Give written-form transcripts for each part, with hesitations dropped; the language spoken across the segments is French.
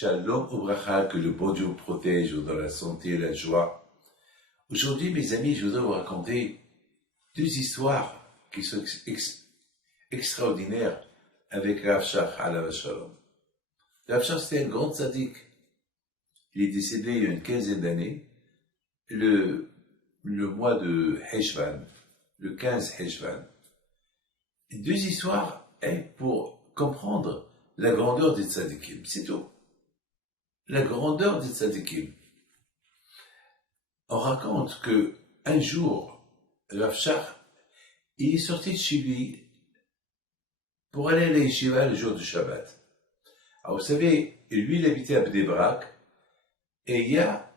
Shalom Obracha, que le bon Dieu vous protège dans la santé et la joie. Aujourd'hui, mes amis, je voudrais vous raconter deux histoires qui sont extraordinaires avec Rav Shach alav shalom. Rav Shach, c'était un grand tzaddik. Il est décédé il y a une quinzaine d'années, le mois de Heshvan, le 15 Heshvan. Deux histoires pour comprendre la grandeur des tzaddikim, c'est tout. La grandeur des tzaddikim. On raconte que un jour, Rav Shach, il est sorti de chez lui pour aller à la yeshiva le jour du Shabbat. Alors vous savez, lui il habitait à Bnei Brak et il y a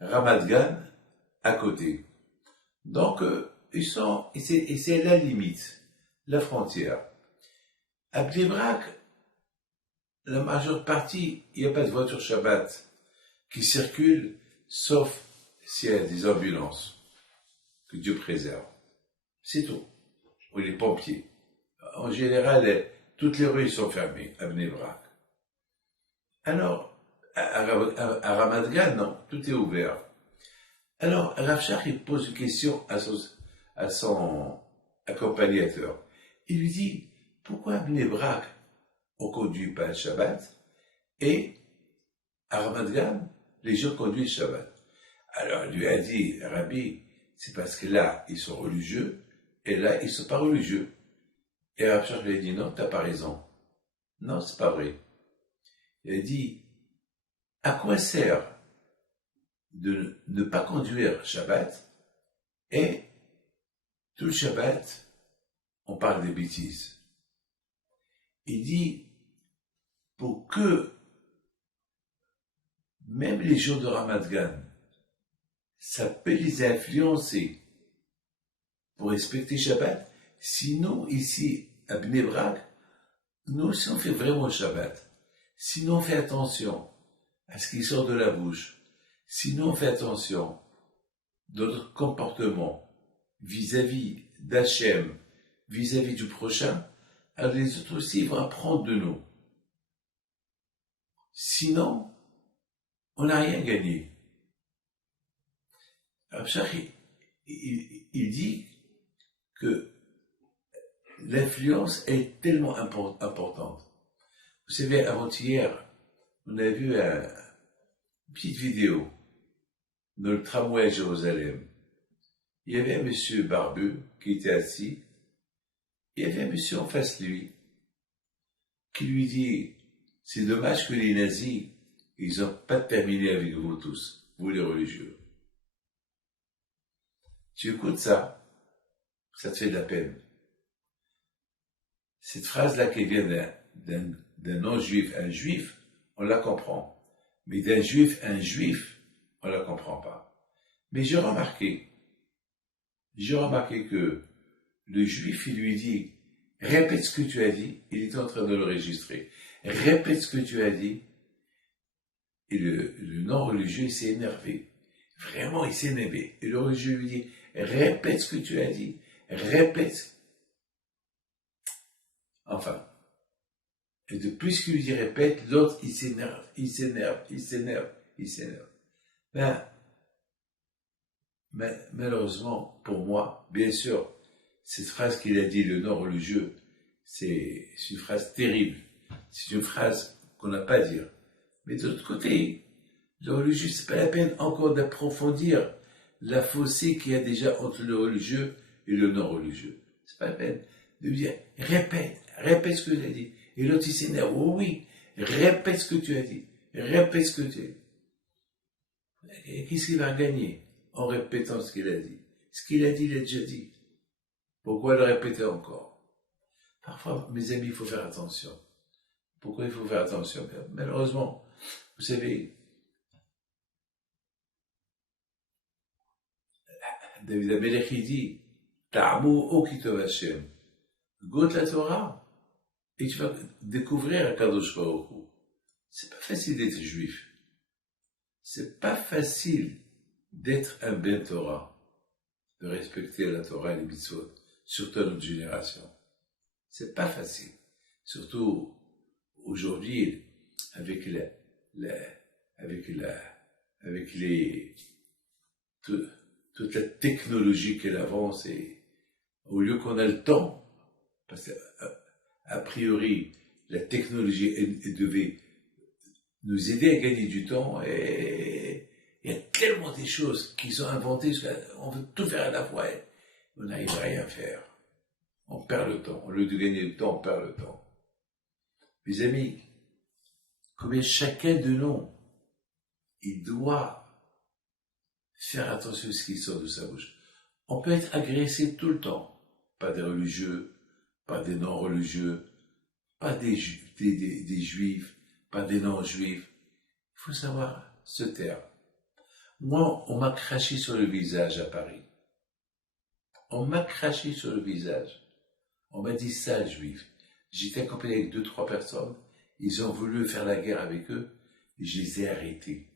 Ramat Gan à côté. Donc c'est la limite, la frontière. À Bnei Brak, la majeure partie, il n'y a pas de voiture Shabbat qui circule, sauf s'il y a des ambulances, que Dieu préserve. C'est tout. Ou les pompiers. En général, toutes les rues sont fermées à Bnei Brak. Alors, à Ramat Gan, non, tout est ouvert. Alors, Rav Shach, il pose une question à son accompagnateur. Il lui dit, pourquoi à Bnei Brak, on ne conduit pas le Shabbat, et à Ramat Gan, les gens conduisent le Shabbat. Alors, il lui a dit, Rabbi, c'est parce que là, ils sont religieux, et là, ils ne sont pas religieux. Et Rav Shach lui a dit, non, tu n'as pas raison. Non, c'est pas vrai. Il a dit, à quoi sert de ne pas conduire Shabbat, et tout le Shabbat, on parle des bêtises. Il dit, pour que même les jours de Ramat Gan, ça peut les influencer pour respecter Shabbat. Sinon, ici, à Bnei Brak, nous, si on fait vraiment Shabbat, sinon on fait attention à ce qui sort de la bouche, sinon on fait attention de notre comportement vis-à-vis d'Hachem, vis-à-vis du prochain, alors les autres aussi vont apprendre de nous. Sinon, on n'a rien gagné. Rav Shach, il dit que l'influence est tellement importante. Vous savez, avant-hier, on a vu une petite vidéo dans le tramway à Jérusalem. Il y avait un monsieur barbu qui était assis. Il y avait un monsieur en face de lui qui lui dit, c'est dommage que les nazis, ils n'ont pas terminé avec vous tous, vous les religieux. Tu écoutes ça, ça te fait de la peine. Cette phrase-là qui vient d'un non-juif à un juif, on la comprend. Mais d'un juif à un juif, on la comprend pas. Mais j'ai remarqué que le juif, il lui dit, répète ce que tu as dit, il est en train de le enregistrer. Répète ce que tu as dit. Et le non-religieux, il s'est énervé. Vraiment, il s'est énervé. Et le religieux lui dit, répète ce que tu as dit. Répète. Enfin. Et de plus qu'il lui dit répète, l'autre, il s'énerve. Ben, malheureusement, pour moi, bien sûr, cette phrase qu'il a dit, le non-religieux, c'est une phrase terrible. C'est une phrase qu'on n'a pas à dire. Mais de l'autre côté, le religieux, c'est pas la peine encore d'approfondir la fossé qu'il y a déjà entre le religieux et le non-religieux. C'est pas la peine de lui dire, répète ce que tu as dit. Et l'autre, il s'énerve, oh oui, répète ce que tu as dit. Répète ce que tu as dit. Et qu'est-ce qu'il va gagner en répétant ce qu'il a dit? Ce qu'il a dit, il a déjà dit. Pourquoi le répéter encore? Parfois, mes amis, il faut faire attention. Pourquoi il faut faire attention? Malheureusement, vous savez, David Amelech, il dit, Ta'amu o kitov Hashem, goûte la Torah, et tu vas découvrir Akadosh Baruch Hu. C'est pas facile d'être juif. C'est pas facile d'être un ben Torah, de respecter la Torah et les mitzvot, surtout à notre génération. C'est pas facile. Surtout aujourd'hui, avec avec toute la technologie qu'elle avance, et au lieu qu'on a le temps, parce qu'a priori, la technologie elle devait nous aider à gagner du temps, et il y a tellement des choses qu'ils ont inventées, on veut tout faire à la fois, et on n'arrive à rien faire. On perd le temps. Au lieu de gagner le temps, on perd le temps. Mes amis, combien chacun de nous, il doit faire attention à ce qui sort de sa bouche. On peut être agressé tout le temps, pas des religieux, pas des non-religieux, pas des juifs, pas des non-juifs. Il faut savoir se taire. Moi, on m'a craché sur le visage à Paris. On m'a craché sur le visage. On m'a dit sale juif. J'étais accompagné avec 2-3 personnes. Ils ont voulu faire la guerre avec eux. Et je les ai arrêtés.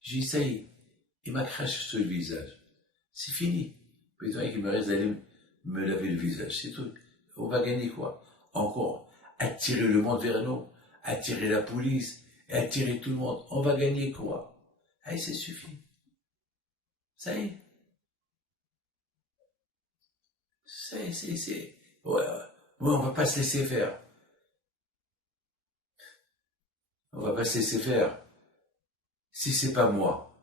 J'ai dit, ça y est, il m'a craché sur le visage. C'est fini. Maintenant, il me reste d'aller me laver le visage. C'est tout. On va gagner quoi? Encore attirer le monde vers nous, attirer la police, attirer tout le monde. On va gagner quoi? Allez, c'est suffit. Ça y est. C'est. Ouais, on va pas se laisser faire. On va pas se laisser faire. Si c'est pas moi,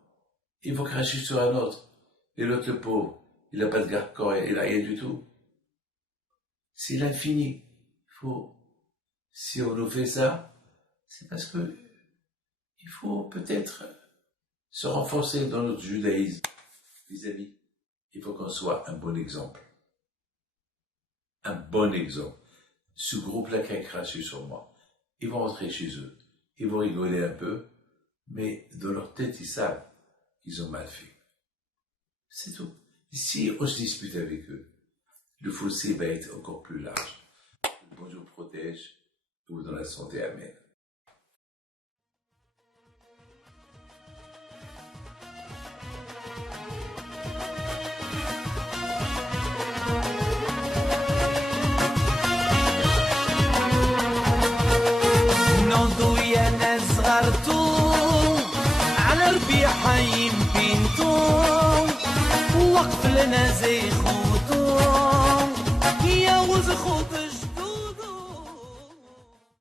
il faut cracher sur un autre. Et l'autre, le pauvre, il n'a pas de garde-corps, il n'a rien du tout. C'est l'infini. Si on nous fait ça, c'est parce que il faut peut-être se renforcer dans notre judaïsme. Les amis, il faut qu'on soit un bon exemple. Un bon exemple. Ce groupe-là qui a craché sur moi, ils vont rentrer chez eux. Ils vont rigoler un peu, mais dans leur tête, ils savent qu'ils ont mal fait. C'est tout. Si on se dispute avec eux, le fossé va être encore plus large. Le bon Dieu protège, et vous dans la santé. Amen. على ربيع حيم بنتو وقف لنا زي